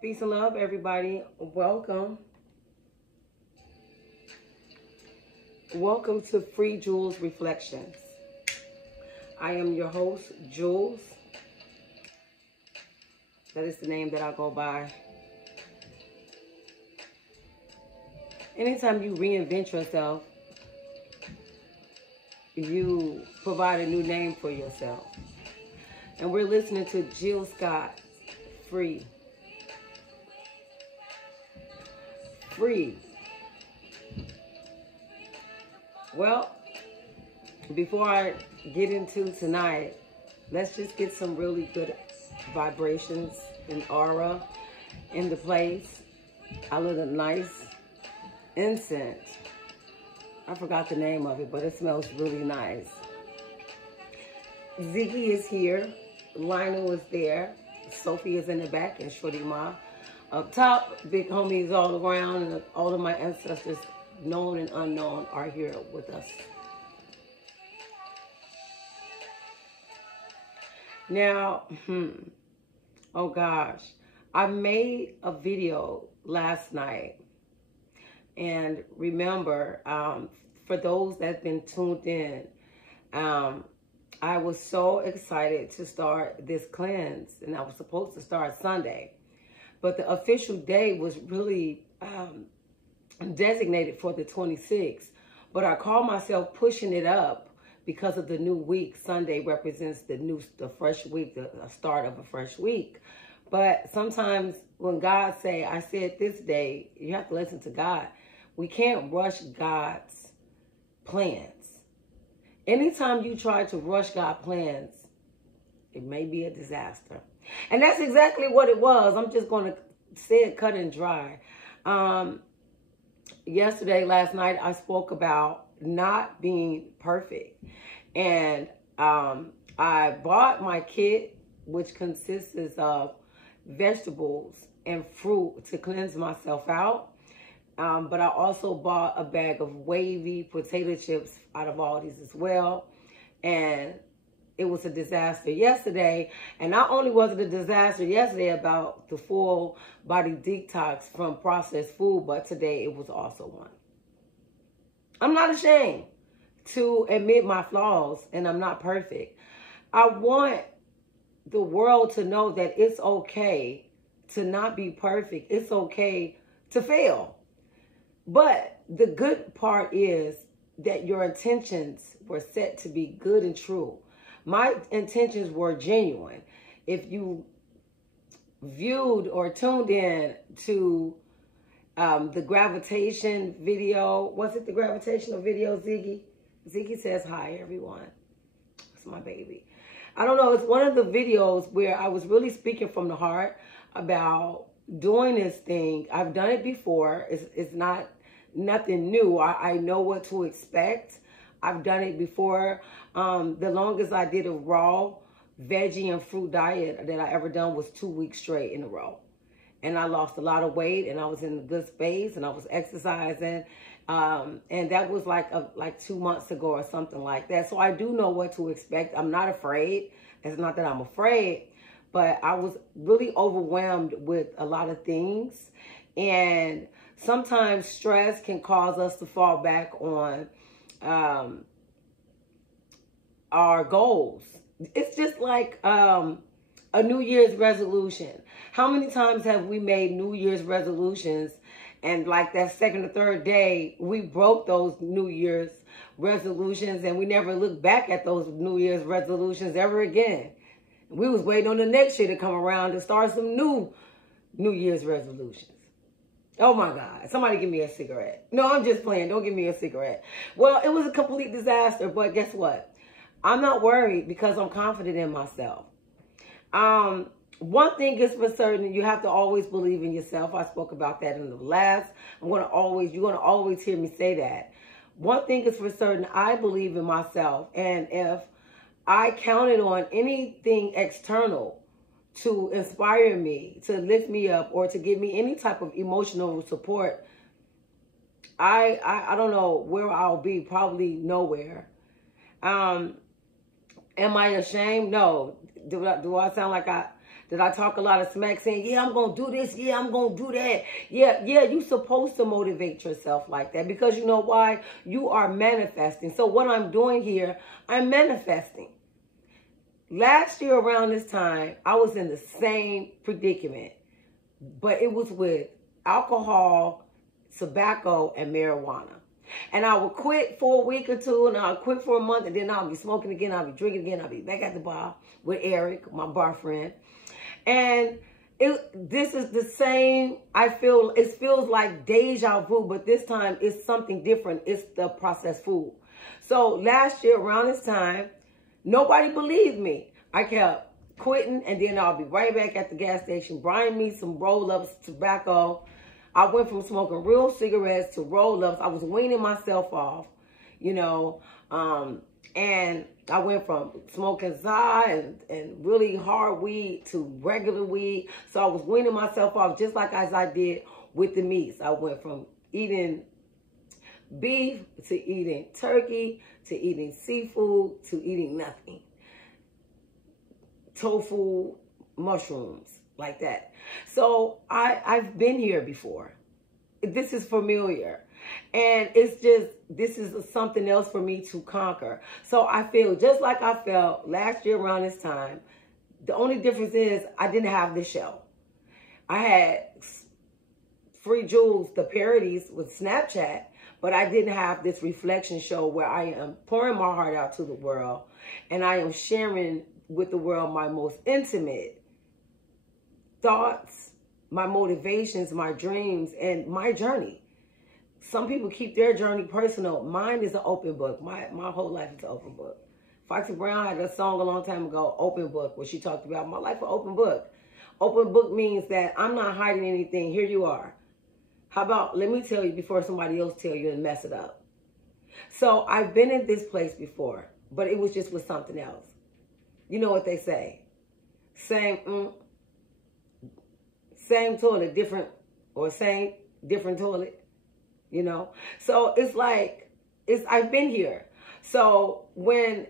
Peace and love, everybody. Welcome. Welcome to Free Jules Reflections. I am your host, Jules. That is the name that I go by. Anytime you reinvent yourself, you provide a new name for yourself. And we're listening to Jill Scott, Free. Free. Well, before I get into tonight, let's just get some really good vibrations and aura in the place. I lit a nice incense. I forgot the name of it, but it smells really nice. Ziggy is here. Lionel is there. Sophie is in the back, and Shorty Ma. Up top, big homies all around, and all of my ancestors, known and unknown, are here with us. Now, oh gosh, I made a video last night. And remember, for those that have been tuned in, I was so excited to start this cleanse, and I was supposed to start Sunday. But the official day was really designated for the 26th. But I call myself pushing it up because of the new week. Sunday represents the fresh week, the start of a fresh week. But sometimes when God say, I said this day, you have to listen to God. We can't rush God's plans. Anytime you try to rush God's plans, it may be a disaster. And that's exactly what it was. I'm just going to say it cut and dry. Last night, I spoke about not being perfect. And I bought my kit, which consists of vegetables and fruit to cleanse myself out. But I also bought a bag of wavy potato chips out of Aldi's as well. And it was a disaster yesterday. And not only was it a disaster yesterday about the full body detox from processed food, but today it was also one. I'm not ashamed to admit my flaws, and I'm not perfect. I want the world to know that it's okay to not be perfect. It's okay to fail. But the good part is that your intentions were set to be good and true. My intentions were genuine. If you viewed or tuned in to the gravitation video, was it the gravitational video, Ziggy? Ziggy says hi, everyone. That's my baby. I don't know. It's one of the videos where I was really speaking from the heart about doing this thing. I've done it before. It's not nothing new. I know what to expect. I've done it before. The longest I did a raw veggie and fruit diet that I ever done was 2 weeks straight in a row. And I lost a lot of weight, and I was in a good space, and I was exercising. And that was like 2 months ago or something like that. So I do know what to expect. I'm not afraid. It's not that I'm afraid, but I was really overwhelmed with a lot of things. And sometimes stress can cause us to fall back on our goals. It's just like a New Year's resolution. How many times have we made New Year's resolutions, and like that second or third day, we broke those New Year's resolutions, and we never looked back at those New Year's resolutions ever again? We was waiting on the next year to come around to start some New Year's resolutions. Oh my God, somebody give me a cigarette. No, I'm just playing. Don't give me a cigarette. Well, it was a complete disaster, but guess what? I'm not worried because I'm confident in myself. One thing is for certain, you have to always believe in yourself. I spoke about that in the last. You're going to always hear me say that. One thing is for certain, I believe in myself. And if I counted on anything external to inspire me, to lift me up, or to give me any type of emotional support, I don't know where I'll be. Probably nowhere. Am I ashamed? No. Do I sound like Did I talk a lot of smack saying, yeah, I'm going to do this. Yeah, I'm going to do that. Yeah, you're supposed to motivate yourself like that because you know why? You are manifesting. So what I'm doing here, I'm manifesting. Last year around this time, I was in the same predicament, but it was with alcohol, tobacco, and marijuana. And I would quit for a week or two, and I'll quit for a month, and then I'll be smoking again, I'll be drinking again, I'll be back at the bar with Eric, my bar friend. And this is the same, it feels like deja vu, but this time it's something different. It's the processed food. So last year around this time, nobody believed me. I kept quitting, and then I'll be right back at the gas station, buying me some roll-ups, tobacco. I went from smoking real cigarettes to roll-ups. I was weaning myself off, you know, and I went from smoking Zah and really hard weed to regular weed. So I was weaning myself off just like as I did with the meats. I went from eating beef to eating turkey to eating seafood to eating nothing. Tofu, mushrooms, like that. So I've been here before. This is familiar. And it's just, this is something else for me to conquer. So I feel just like I felt last year around this time. The only difference is I didn't have this show. I had Free Jewels, the parodies with Snapchat, but I didn't have this reflection show where I am pouring my heart out to the world and I am sharing with the world my most intimate thoughts, my motivations, my dreams, and my journey. Some people keep their journey personal. Mine is an open book. My whole life is an open book. Foxy Brown had a song a long time ago, Open Book, where she talked about my life an open book. Open book means that I'm not hiding anything. Here you are. How about, let me tell you before somebody else tell you and mess it up. So I've been in this place before, but it was just with something else. You know what they say? Same toilet, different, or same, different toilet, you know? So it's like, I've been here. So when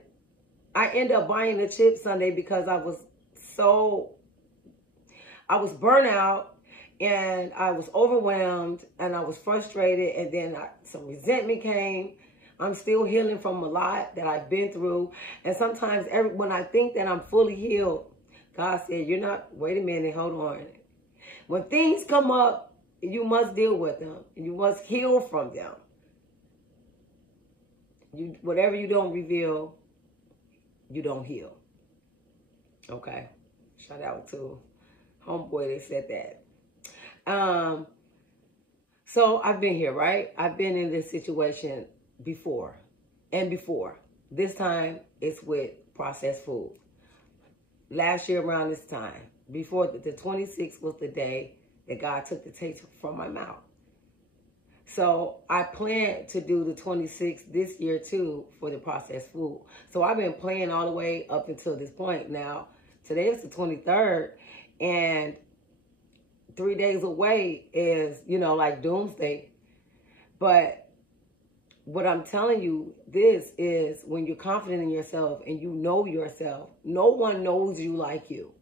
I end up buying the chips Sunday because I was burnt out and I was overwhelmed and I was frustrated, and then some resentment came. I'm still healing from a lot that I've been through. And sometimes when I think that I'm fully healed, God said, you're not, wait a minute, hold on. When things come up, you must deal with them. You must heal from them. Whatever you don't reveal, you don't heal. Okay? Shout out to homeboy that said that. So I've been here, right? I've been in this situation before. This time it's with processed food. Last year around this time, before the 26th was the day that God took the taste from my mouth. So I plan to do the 26th this year too for the processed food. So I've been playing all the way up until this point. Now, today is the 23rd, and 3 days away is, you know, like doomsday. But what I'm telling you, this is when you're confident in yourself and you know yourself. No one knows you like you.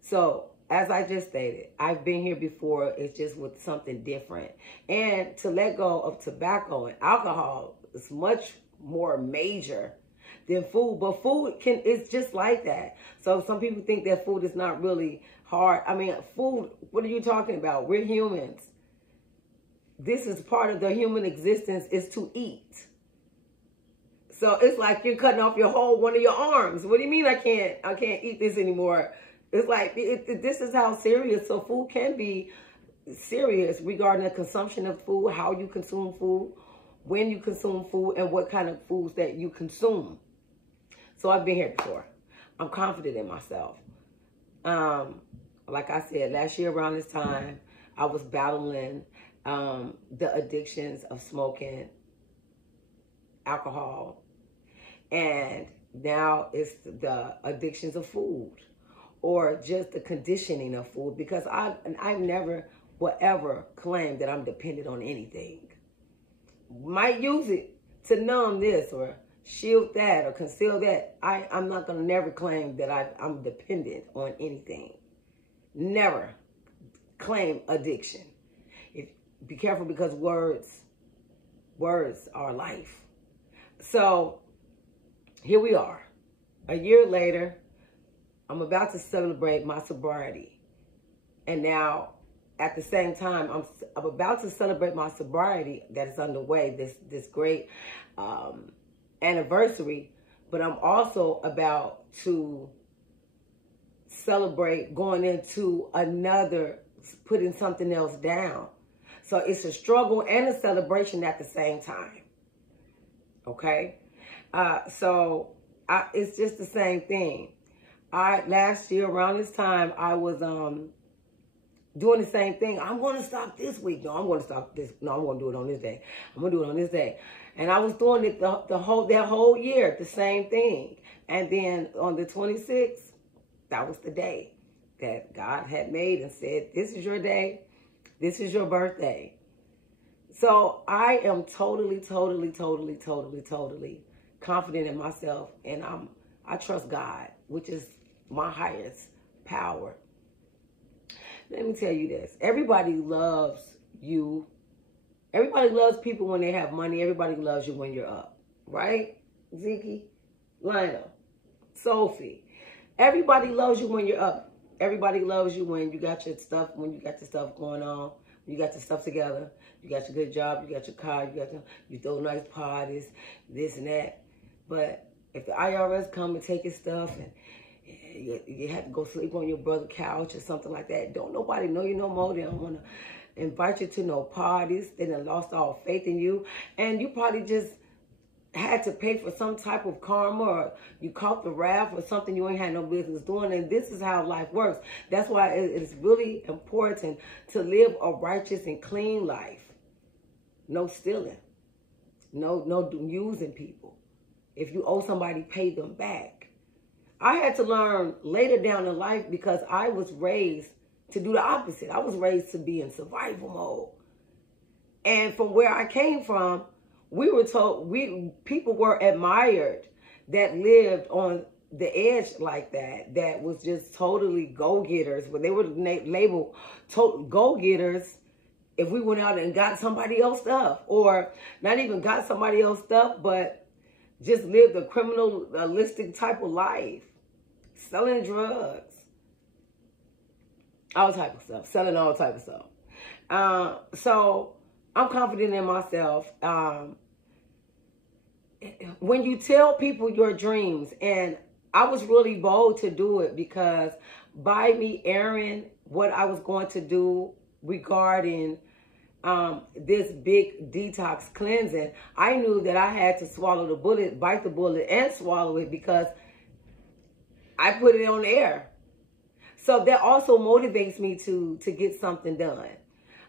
So, as I just stated, I've been here before. It's just with something different. And to let go of tobacco and alcohol is much more major than food. But food it's just like that. So some people think that food is not really hard. I mean, food, what are you talking about? We're humans. This is part of the human existence, is to eat. So it's like you're cutting off one of your arms. What do you mean I can't eat this anymore? It's like, this is how serious. So food can be serious regarding the consumption of food, how you consume food, when you consume food, and what kind of foods that you consume. So I've been here before. I'm confident in myself. Like I said, last year around this time, I was battling the addictions of smoking, alcohol, and now it's the addictions of food, or just the conditioning of food, because I never will ever claim that I'm dependent on anything. Might use it to numb this, or shield that or conceal that. I'm not going to never claim that I'm dependent on anything. Never claim addiction. Be careful, because words are life. So here we are. A year later, I'm about to celebrate my sobriety. And now, at the same time, I'm about to celebrate my sobriety that is underway, this great anniversary. But I'm also about to celebrate going into another, putting something else down. So it's a struggle and a celebration at the same time. Okay? It's just the same thing. Last year around this time, I was doing the same thing. I'm going to stop this week. No, I'm going to stop this. No, I'm going to do it on this day. I'm going to do it on this day. And I was doing it that whole year, the same thing. And then on the 26th, that was the day that God had made and said, this is your day. This is your birthday. So I am totally confident in myself. And I trust God, which is my highest power. Let me tell you this. Everybody loves you. Everybody loves people when they have money. Everybody loves you when you're up. Right? Zeke, Lionel, Sophie. Everybody loves you when you're up. Everybody loves you when you got your stuff, going on, you got your stuff together, you got your good job, you got your car, you throw nice parties, this and that. But if the IRS come and take your stuff and you have to go sleep on your brother's couch or something like that, don't nobody know you no more. They don't want to invite you to no parties. They done lost all faith in you. And you probably just had to pay for some type of karma, or you caught the wrath or something you ain't had no business doing. And this is how life works. That's why it's really important to live a righteous and clean life. No stealing. No using people. If you owe somebody, pay them back. I had to learn later down in life, because I was raised to do the opposite. I was raised to be in survival mode. And from where I came from, we were told, people were admired that lived on the edge like that was just totally go-getters. But they were labeled go-getters if we went out and got somebody else stuff, or not even got somebody else stuff, but just lived a criminalistic type of life, selling drugs, all type of stuff, selling all type of stuff. So I'm confident in myself. When you tell people your dreams, and I was really bold to do it, because by me airing what I was going to do regarding this big detox cleansing, I knew that I had to swallow the bullet, bite the bullet, and swallow it, because I put it on the air. So that also motivates me to get something done.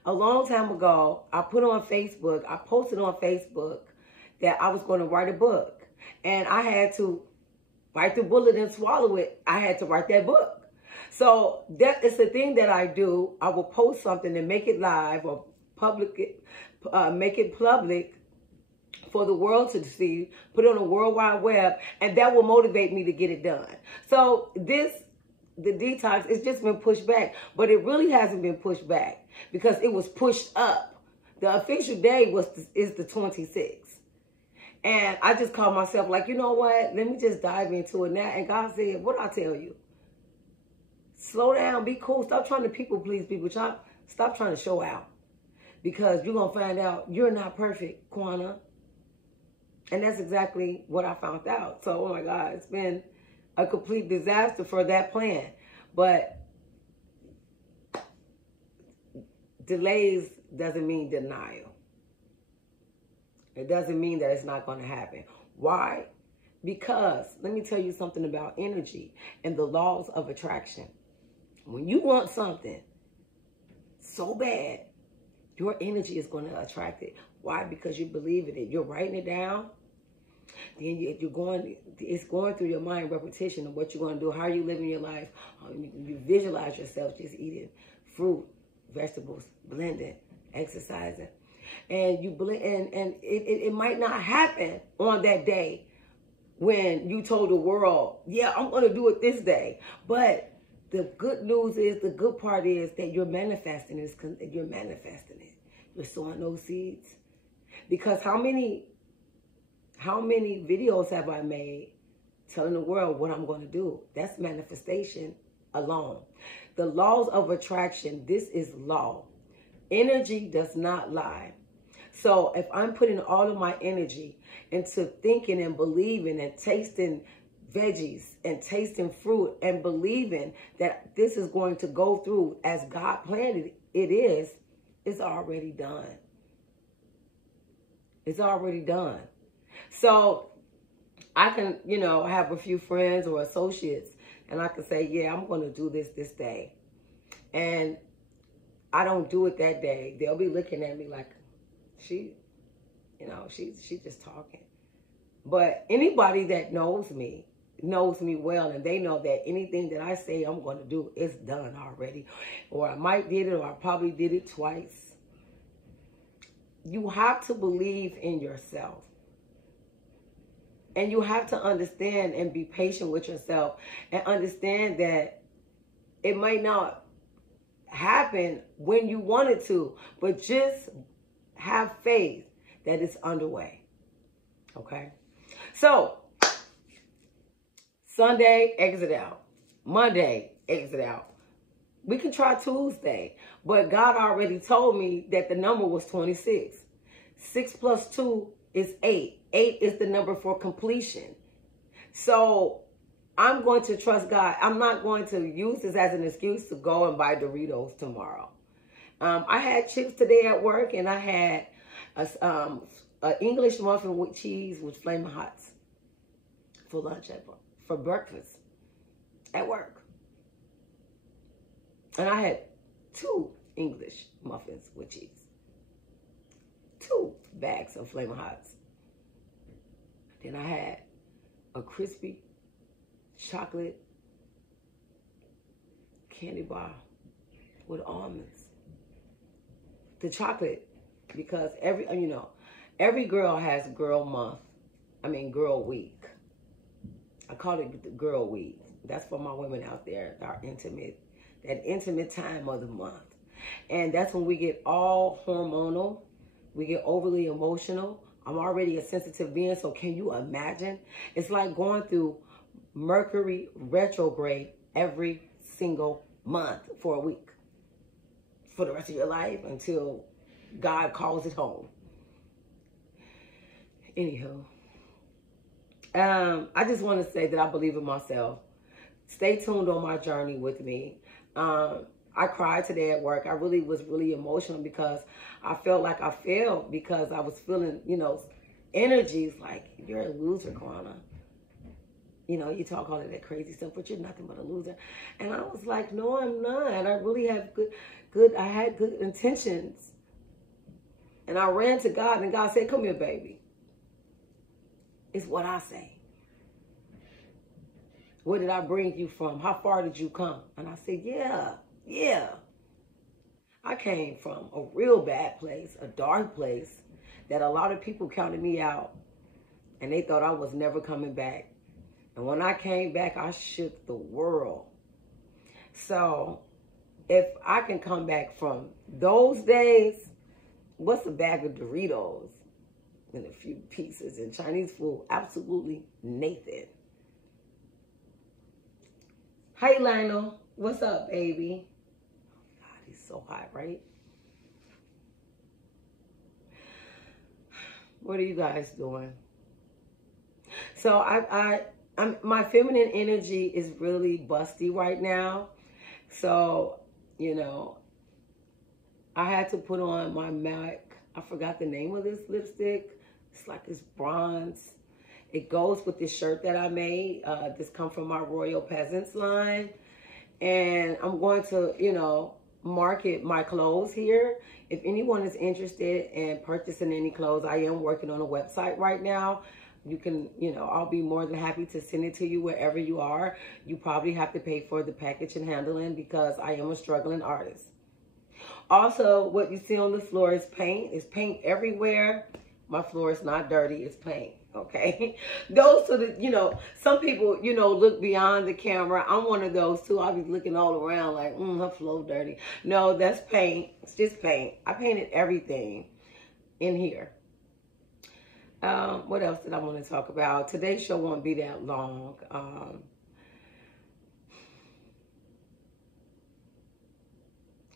A long time ago, I posted on Facebook that I was going to write a book. And I had to bite the bullet and swallow it. I had to write that book. So that is the thing that I do. I will post something and make it live, or make it public for the world to see, put it on the World Wide Web, and that will motivate me to get it done. So the detox, it's just been pushed back, but it really hasn't been pushed back, because it was pushed up. The official day is the 26th. And I just called myself like, you know what? Let me just dive into it now. And God said, what I tell you? Slow down, be cool. Stop trying to people please people. Stop trying to show out. Because you're going to find out you're not perfect, Quana. And that's exactly what I found out. So, oh my God, it's been a complete disaster for that plan. But delays doesn't mean denial. It doesn't mean that it's not going to happen. Why? Because let me tell you something about energy and the laws of attraction. When you want something so bad, your energy is going to attract it. Why? Because you believe in it. You're writing it down. Then it's going through your mind, repetition of what you're going to do, how you living your life. You visualize yourself just eating fruit, vegetables, blending, exercising. And you blend, and it might not happen on that day, when you told the world, yeah, I'm going to do it this day. But the good news is, the good part is that you're manifesting it. You're manifesting it. You're sowing those seeds. Because how many videos have I made telling the world what I'm going to do? That's manifestation alone. The laws of attraction, this is law. Energy does not lie. So if I'm putting all of my energy into thinking and believing and tasting veggies and tasting fruit and believing that this is going to go through as God planned it is, it's already done. It's already done. So I can, have a few friends or associates and I can say, yeah, I'm going to do this day. And I don't do it that day. They'll be looking at me like, she's just talking. But anybody that knows me well, and they know that anything that I say I'm going to do is done already. Or I might did it, or I probably did it twice. You have to believe in yourself. And you have to understand and be patient with yourself and understand that it might not happen when you want it to, but just have faith that it's underway. Okay? So, Sunday, exit out. Monday, exit out. We can try Tuesday, but God already told me that the number was 26. 6 plus 2 is 8. 8 is the number for completion. So I'm going to trust God. I'm not going to use this as an excuse to go and buy Doritos tomorrow. I had chips today at work, and I had an English muffin with cheese with Flaming Hots for lunch for breakfast at work. And I had 2 English muffins with cheese. 2 bags of Flaming Hots. Then I had a crispy chocolate candy bar with almonds. The chocolate, because every girl has girl week. I call it the girl week. That's for my women out there that are intimate. That intimate time of the month. And that's when we get all hormonal. We get overly emotional. I'm already a sensitive being, so can you imagine? It's like going through Mercury retrograde every single month for a week. For the rest of your life until God calls it home. Anywho. I just want to say that I believe in myself. Stay tuned on my journey with me. I cried today at work. I was really emotional because I felt like I failed because I was feeling, energies like, you're a loser, Kwana. You talk all of that crazy stuff, but you're nothing but a loser. And I was like, no, I'm not. I really have I had good intentions. And I ran to God, and God said, come here, baby. It's what I say. Where did I bring you from? How far did you come? And I said, yeah. I came from a real bad place, a dark place, that a lot of people counted me out, and they thought I was never coming back. And when I came back, I shook the world. So if I can come back from those days, what's a bag of Doritos and a few pieces and Chinese food? Absolutely Nathan. Hey, Lionel. What's up, baby? God, he's so hot, right? What are you guys doing? So my feminine energy is really busty right now. So, I had to put on my MAC. I forgot the name of this lipstick. It's like this bronze. It goes with this shirt that I made. This comes from my Royal Peasants line. And I'm going to, market my clothes here. If anyone is interested in purchasing any clothes, I am working on a website right now. You can, I'll be more than happy to send it to you wherever you are. You probably have to pay for the package and handling because I am a struggling artist. Also, what you see on the floor is paint. It's paint everywhere. My floor is not dirty. It's paint. Okay. Those are the, some people, look beyond the camera. I'm one of those too. I'll be looking all around like, her flow dirty. No, that's paint. It's just paint. I painted everything in here. What else did I want to talk about? Today's show won't be that long.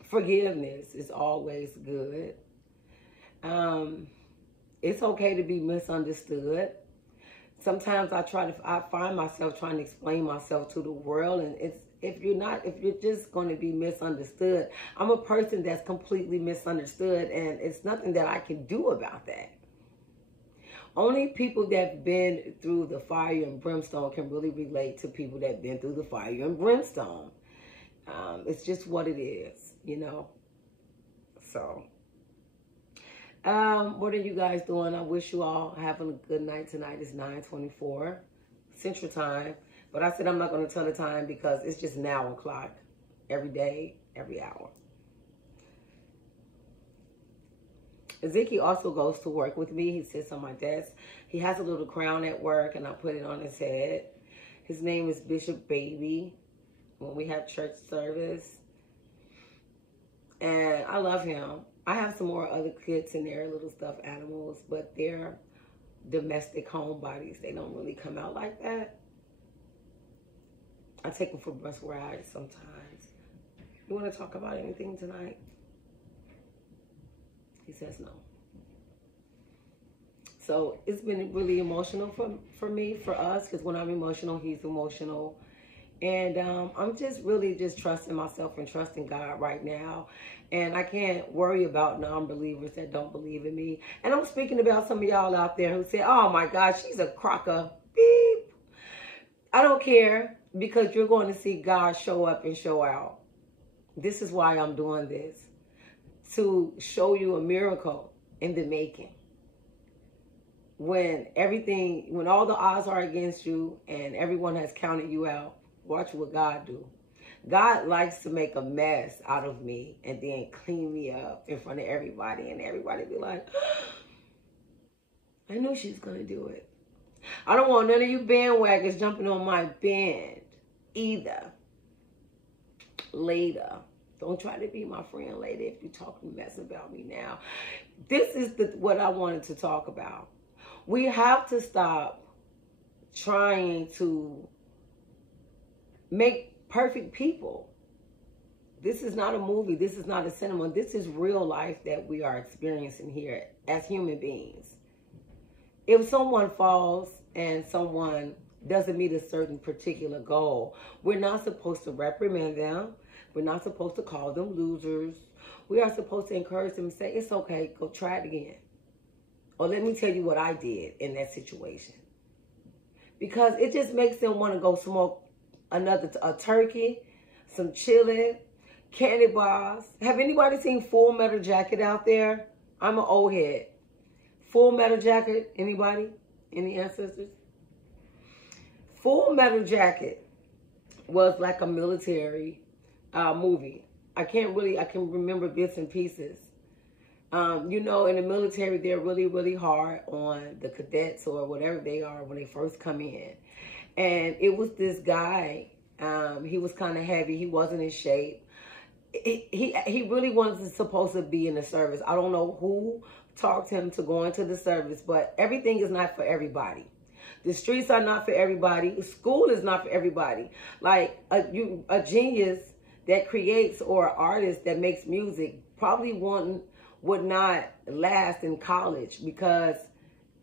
Forgiveness is always good. It's okay to be misunderstood. Sometimes I find myself trying to explain myself to the world, and if you're just going to be misunderstood, I'm a person that's completely misunderstood, and it's nothing that I can do about that. Only people that've been through the fire and brimstone can really relate to people that've been through the fire and brimstone. It's just what it is, So, what are you guys doing? I wish you all having a good night tonight. It's 9:24 Central Time. But I said I'm not going to tell the time because it's just now o'clock every day, every hour. Ezekiel also goes to work with me. He sits on my desk. He has a little crown at work, and I put it on his head. His name is Bishop Baby when we have church service. And I love him. I have some more other kids in there, little stuffed animals, but they're domestic homebodies. They don't really come out like that. I take them for bus rides sometimes. You want to talk about anything tonight? He says no. So it's been really emotional for me, for us, because when I'm emotional, he's emotional. And I'm just really trusting myself and trusting God right now. And I can't worry about non-believers that don't believe in me. And I'm speaking about some of y'all out there who say, oh my God, she's a crocker. Beep. I don't care, because you're going to see God show up and show out. This is why I'm doing this. To show you a miracle in the making. When all the odds are against you and everyone has counted you out, watch what God do. God likes to make a mess out of me and then clean me up in front of everybody, and everybody be like, I knew she's going to do it. I don't want none of you bandwagons jumping on my band either. Later. Don't try to be my friend later if you're talking mess about me now. This is what I wanted to talk about. We have to stop trying to make perfect people. This is not a movie. This is not a cinema. This is real life that we are experiencing here as human beings. If someone falls and someone doesn't meet a certain particular goal, we're not supposed to reprimand them. We're not supposed to call them losers. We are supposed to encourage them and say, it's okay, go try it again. Or let me tell you what I did in that situation. Because it just makes them want to go smoke a turkey, some chili, candy bars. Have anybody seen Full Metal Jacket out there? I'm an old head. Full Metal Jacket, anybody? Any ancestors? Full Metal Jacket was like a military movie. I can remember bits and pieces. In the military, they're really, really hard on the cadets or whatever they are when they first come in. And it was this guy, he was kind of heavy, he wasn't in shape. He really wasn't supposed to be in the service. I don't know who talked him to go into the service, but everything is not for everybody. The streets are not for everybody. School is not for everybody. Like a genius that creates or an artist that makes music probably would not last in college because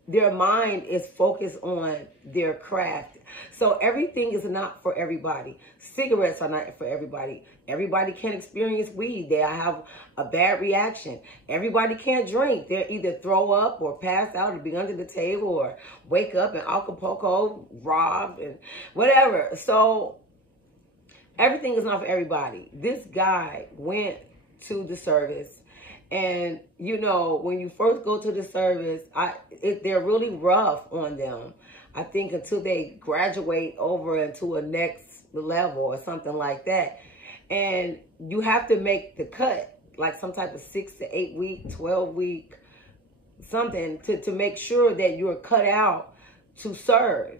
their mind is focused on their craft. So everything is not for everybody. Cigarettes are not for everybody. Everybody can't experience weed. They have a bad reaction. Everybody can't drink. They'll either throw up or pass out or be under the table or wake up in Acapulco, robbed and whatever. So everything is not for everybody. This guy went to the service. And, when you first go to the service, they're really rough on them. I think until they graduate over into a next level or something like that. And you have to make the cut, like some type of 6 to 8 week, 12 week, something to make sure that you're cut out to serve.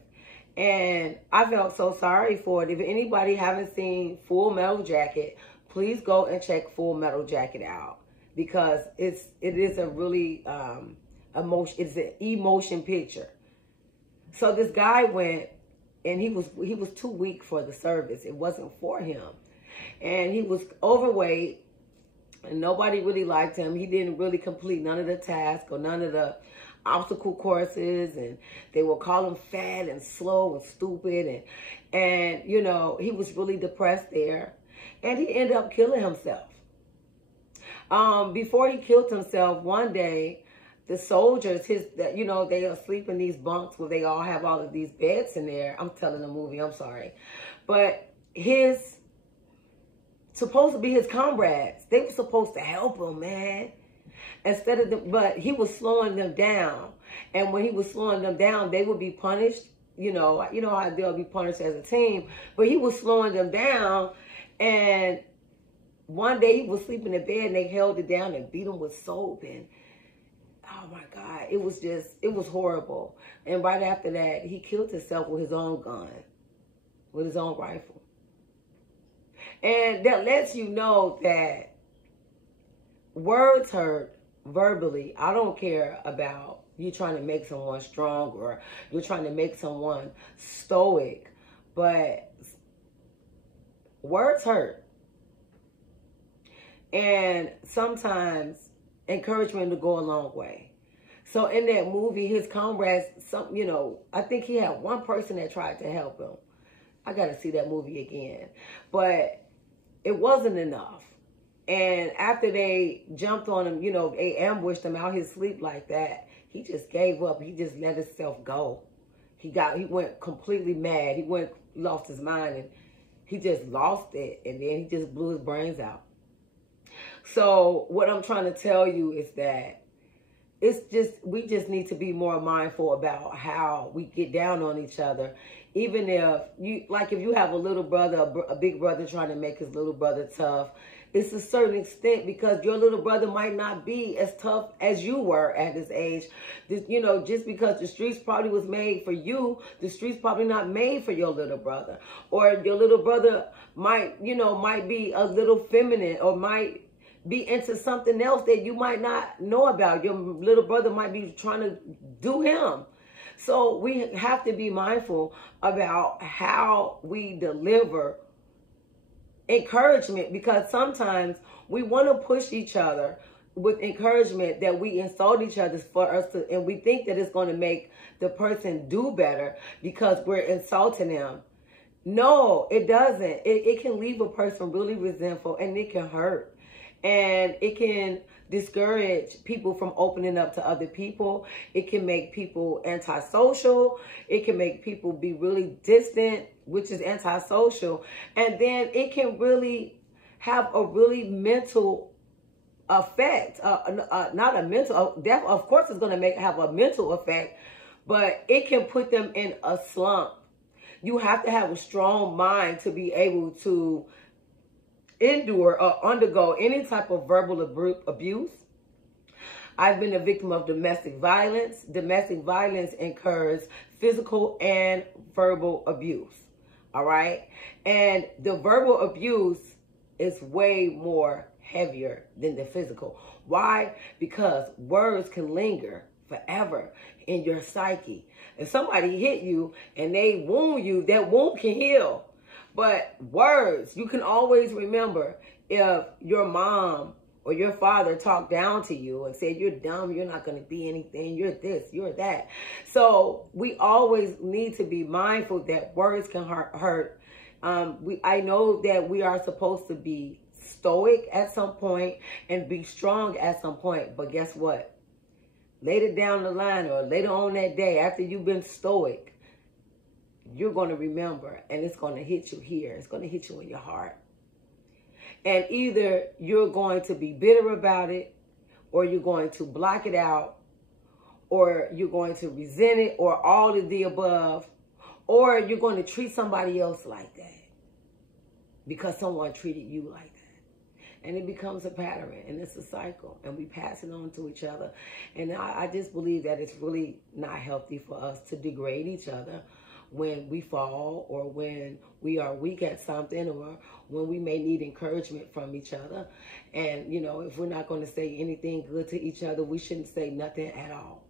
And I felt so sorry for it. If anybody haven't seen Full Metal Jacket, please go and check Full Metal Jacket out, because it is a really it's an emotion picture. So this guy went, and he was too weak for the service. It wasn't for him, and he was overweight, and nobody really liked him. He didn't really complete none of the tasks or none of the obstacle courses, and they will call him fat and slow and stupid, and you know, he was really depressed there, and he ended up killing himself. Before he killed himself, one day the soldiers, you know, they are asleep in these bunks where they all have all of these beds in there. I'm telling the movie, I'm sorry, but supposed to be his comrades, they were supposed to help him, man. But he was slowing them down. And when he was slowing them down, they would be punished. You know how they'll be punished as a team. But he was slowing them down. And one day he was sleeping in bed, and they held it down and beat him with soap. And oh my God, it was horrible. And right after that, he killed himself with his own gun, with his own rifle. And that lets you know that words hurt verbally. I don't care about you trying to make someone strong or you're trying to make someone stoic, but words hurt. And sometimes encouragement will go a long way. So in that movie, his comrades, I think he had one person that tried to help him. I got to see that movie again. But it wasn't enough. And after they jumped on him, they ambushed him out his sleep like that, he just gave up. He just let himself go. He went completely mad. He lost his mind, and he just lost it. And then he just blew his brains out. So what I'm trying to tell you is that we just need to be more mindful about how we get down on each other. Even if you have a little brother, a big brother trying to make his little brother tough, it's a certain extent, because your little brother might not be as tough as you were at his age. Just because the streets probably was made for you, the streets probably not made for your little brother. Or your little brother might be a little feminine, or might be into something else that you might not know about. Your little brother might be trying to do him. So we have to be mindful about how we deliver encouragement, because sometimes we want to push each other with encouragement that we insult each other for us to, and we think that it's going to make the person do better because we're insulting them. No, it doesn't. It can leave a person really resentful, and it can hurt. And it can discourage people from opening up to other people. It can make people antisocial. It can make people be really distant, which is antisocial. And then it can really have a really mental effect. Not a mental, of course it's going to have a mental effect, but it can put them in a slump. You have to have a strong mind to be able to endure or undergo any type of verbal abuse. I've been a victim of domestic violence. Domestic violence incurs physical and verbal abuse. All right. And the verbal abuse is way more heavier than the physical. Why? Because words can linger forever in your psyche. If somebody hit you and they wound you, that wound can heal. But words, you can always remember if your mom or your father talked down to you and said, you're dumb, you're not going to be anything, you're this, you're that. So we always need to be mindful that words can hurt. I know that we are supposed to be stoic at some point and be strong at some point. But guess what? Later down the line, or later on that day, after you've been stoic, you're going to remember, and it's going to hit you here. It's going to hit you in your heart. And either you're going to be bitter about it, or you're going to block it out, or you're going to resent it, or all of the above, or you're going to treat somebody else like that because someone treated you like that. And it becomes a pattern, and it's a cycle, and we pass it on to each other. And I just believe that it's really not healthy for us to degrade each other when we fall, or when we are weak at something, or when we may need encouragement from each other. And, you know, if we're not going to say anything good to each other, we shouldn't say nothing at all.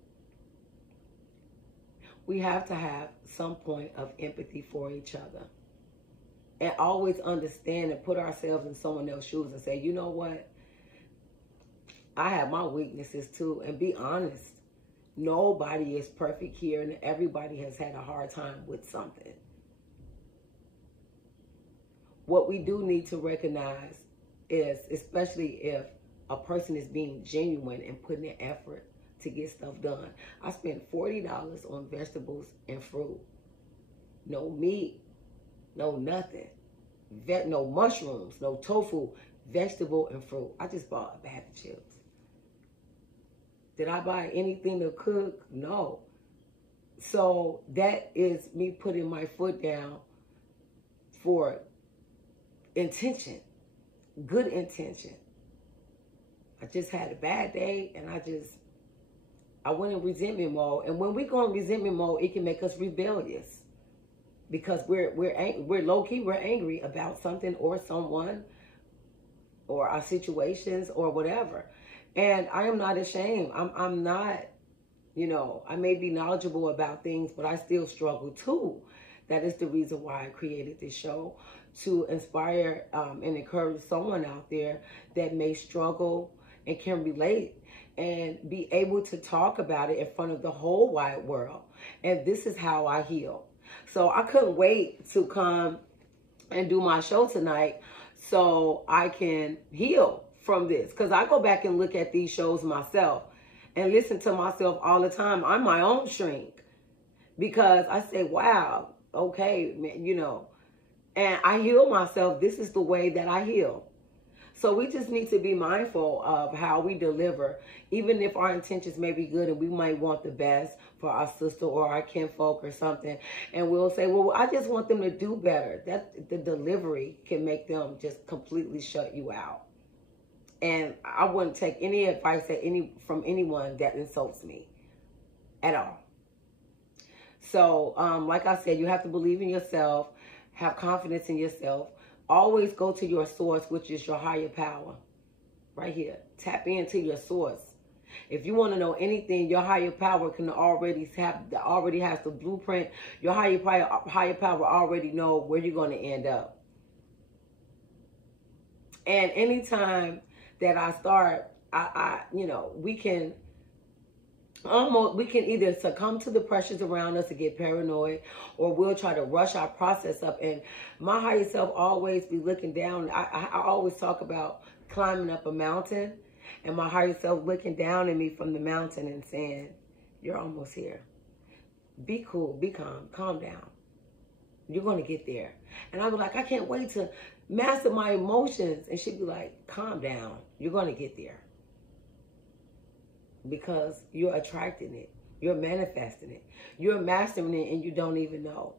We have to have some point of empathy for each other, and always understand and put ourselves in someone else's shoes and say, you know what? I have my weaknesses too. And be honest. Nobody is perfect here, and everybody has had a hard time with something. What we do need to recognize is, especially if a person is being genuine and putting in effort to get stuff done. I spent $40 on vegetables and fruit. No meat. No nothing. No mushrooms, no tofu, vegetable and fruit. I just bought a bag of chips. Did I buy anything to cook? No. So that is me putting my foot down for intention, good intention. I just had a bad day, and I went in resentment mode. And when we go in resentment mode, it can make us rebellious. Because we're low-key, we're angry about something or someone or our situations or whatever. And I am not ashamed. I'm not, you know, I may be knowledgeable about things, but I still struggle too. That is the reason why I created this show, to inspire and encourage someone out there that may struggle and can relate and be able to talk about it in front of the whole wide world. And this is how I heal. So I couldn't wait to come and do my show tonight so I can heal from this. Because I go back and look at these shows myself and listen to myself all the time. I'm my own shrink. Because I say, wow, okay, man, you know. And I heal myself. This is the way that I heal. So we just need to be mindful of how we deliver, even if our intentions may be good and we might want the best for our sister or our kinfolk or something. And we'll say, well, I just want them to do better. That the delivery can make them just completely shut you out. And I wouldn't take any advice from anyone that insults me at all. So, like I said, you have to believe in yourself, have confidence in yourself. Always go to your source, which is your higher power. Right here. Tap into your source. If you want to know anything, your higher power can already has the blueprint. Your higher power already know where you're going to end up. And anytime that I start, you know, we can either succumb to the pressures around us to get paranoid, or we'll try to rush our process up. And my higher self always be looking down. I always talk about climbing up a mountain, and my higher self looking down at me from the mountain and saying, you're almost here. Be cool, be calm down. You're going to get there. And I'll be like, I can't wait to master my emotions. And she'd be like, calm down. You're going to get there. Because you're attracting it. You're manifesting it. You're mastering it and you don't even know.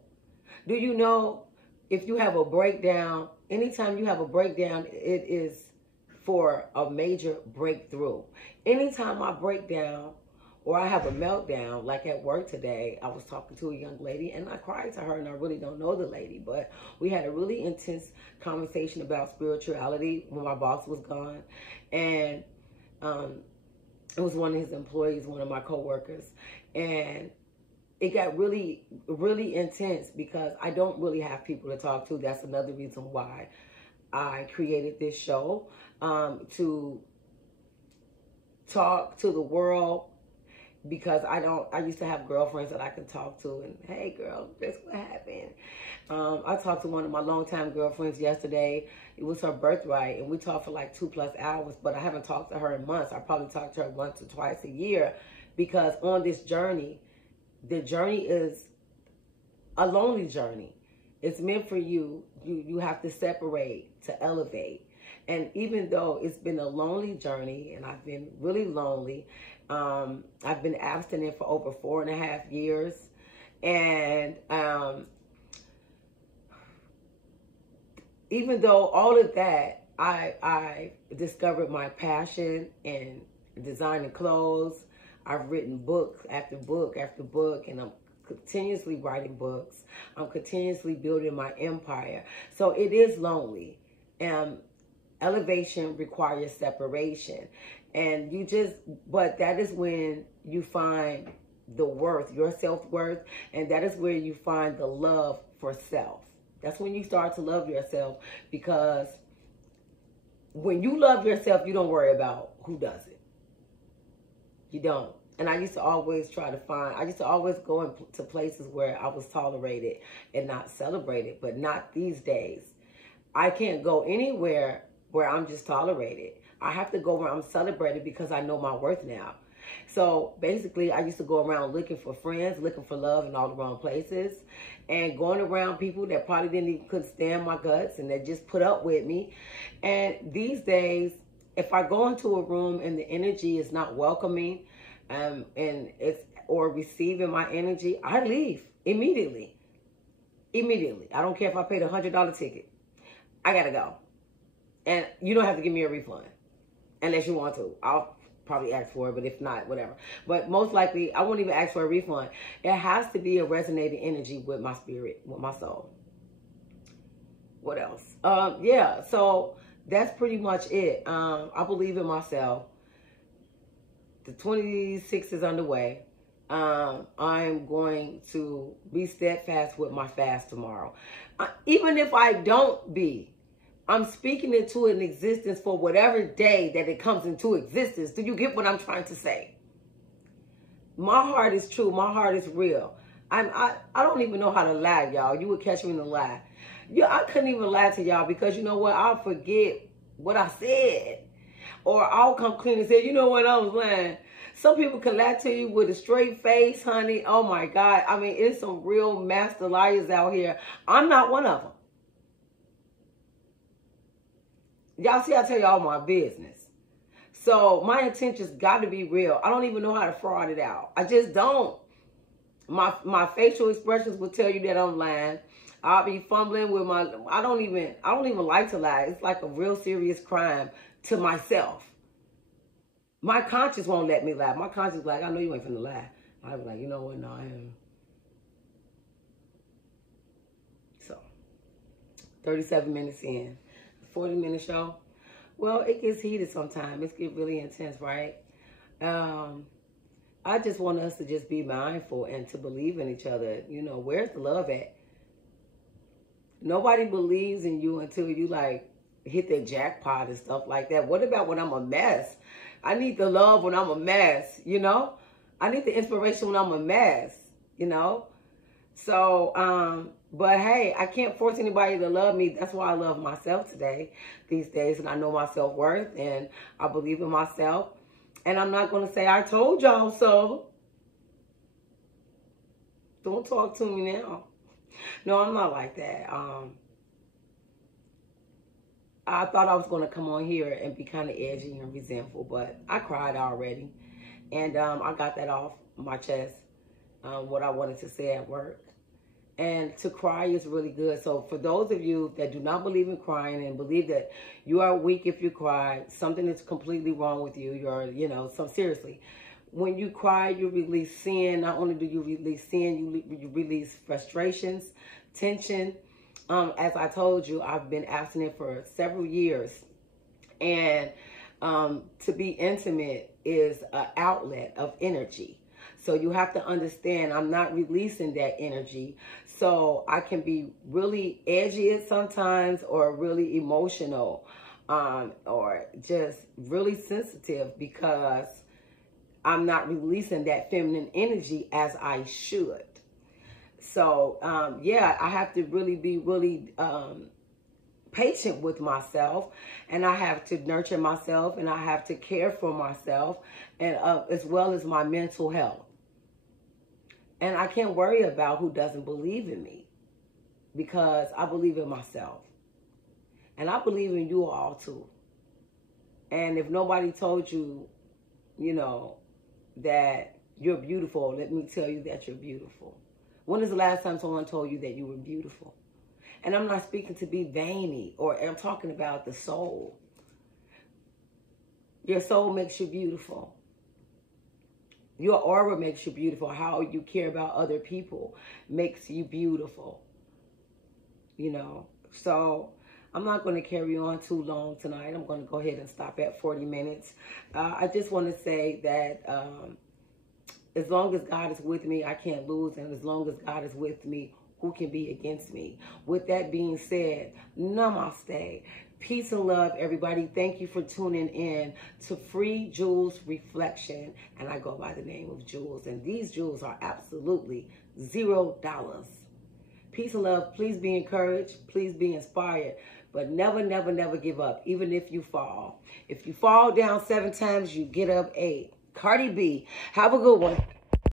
Do you know if you have a breakdown, anytime you have a breakdown, it is for a major breakthrough. Anytime I break down or I have a meltdown, like at work today, I was talking to a young lady and I cried to her, and I really don't know the lady, but we had a really intense conversation about spirituality when my boss was gone. And it was one of his employees, one of my coworkers, and it got really, really intense because I don't really have people to talk to. That's another reason why I created this show, to talk to the world, because I used to have girlfriends that I could talk to, and hey girl, guess what happened? I talked to one of my longtime girlfriends yesterday. It was her birthright, and we talked for like 2+ hours, but I haven't talked to her in months. I probably talk to her once or twice a year, because on this journey, the journey is a lonely journey. It's meant for you. You have to separate to elevate. And even though it's been a lonely journey, and I've been really lonely, I've been abstinent for over 4.5 years. And even though all of that, I discovered my passion in designing clothes. I've written book after book after book, and I'm continuously writing books. I'm continuously building my empire. So it is lonely. Elevation requires separation. And but that is when you find the worth, your self-worth, and that is where you find the love for self. That's when you start to love yourself, because when you love yourself, you don't worry about who does it. You don't. And I used to always go into places where I was tolerated and not celebrated, but not these days. I can't go anywhere where I'm just tolerated. I have to go where I'm celebrated, because I know my worth now. So basically, I used to go around looking for friends, looking for love in all the wrong places, and going around people that probably couldn't stand my guts, and that just put up with me. And these days, if I go into a room and the energy is not welcoming, or receiving my energy, I leave immediately. Immediately. I don't care if I paid $100 ticket. I gotta go. And you don't have to give me a refund unless you want to. I'll probably ask for it, but if not, whatever. But most likely, I won't even ask for a refund. It has to be a resonating energy with my spirit, with my soul. What else? Yeah, so that's pretty much it. I believe in myself. The 26 is underway. I'm going to be steadfast with my fast tomorrow. Even if I don't be, I'm speaking into an existence for whatever day that it comes into existence. Do you get what I'm trying to say? My heart is true. My heart is real. I don't even know how to lie, y'all. You would catch me in a lie. Yeah, I couldn't even lie to y'all, because you know what? I'll forget what I said. Or I'll come clean and say, you know what, I was lying. Some people can lie to you with a straight face, honey. Oh my God. I mean, it's some real master liars out here. I'm not one of them. Y'all see, I tell y'all my business. So my intentions got to be real. I don't even know how to fraud it out. I just don't. My facial expressions will tell you that I'm lying. I'll be fumbling with I don't even like to lie. It's like a real serious crime to myself. My conscience won't let me lie. My conscience is like, I know you ain't finna lie. I'll be like, you know what, no, I am. So, 37 minutes in. 40-minute show. Well, it gets heated sometimes. It gets really intense, right? I just want us to just be mindful and to believe in each other. You know, where's the love at? Nobody believes in you until you like hit the jackpot and stuff like that. What about when I'm a mess? I need the love when I'm a mess, you know? I need the inspiration when I'm a mess, you know? So, but hey, I can't force anybody to love me. That's why I love myself these days, and I know my self-worth, and I believe in myself. And I'm not going to say, I told y'all so. Don't talk to me now. No, I'm not like that. I thought I was going to come on here and be kind of edgy and resentful, but I cried already. And I got that off my chest, what I wanted to say at work. And to cry is really good. So for those of you that do not believe in crying and believe that you are weak if you cry, something is completely wrong with you. Seriously. When you cry, you release sin. Not only do you release sin, you release frustrations, tension. As I told you, I've been abstinent for several years. And to be intimate is an outlet of energy. So you have to understand, I'm not releasing that energy. So I can be really edgy at sometimes, or really emotional, or just really sensitive, because I'm not releasing that feminine energy as I should. So, yeah, I have to really be patient with myself, and I have to nurture myself, and I have to care for myself, and as well as my mental health. And I can't worry about who doesn't believe in me, because I believe in myself. And I believe in you all too. And if nobody told you, you know, that you're beautiful, let me tell you that you're beautiful. When is the last time someone told you that you were beautiful? And I'm not speaking to be vainy, or I'm talking about the soul. Your soul makes you beautiful. Your aura makes you beautiful. How you care about other people makes you beautiful. You know, so I'm not going to carry on too long tonight. I'm going to go ahead and stop at 40 minutes. I just want to say that as long as God is with me, I can't lose. And as long as God is with me, who can be against me? With that being said, namaste. Peace and love, everybody. Thank you for tuning in to Free Jewels Reflection. And I go by the name of Jewels. And these jewels are absolutely $0. Peace and love. Please be encouraged. Please be inspired. But never, never, never give up, even if you fall. If you fall down 7 times, you get up 8. Cardi B, have a good one.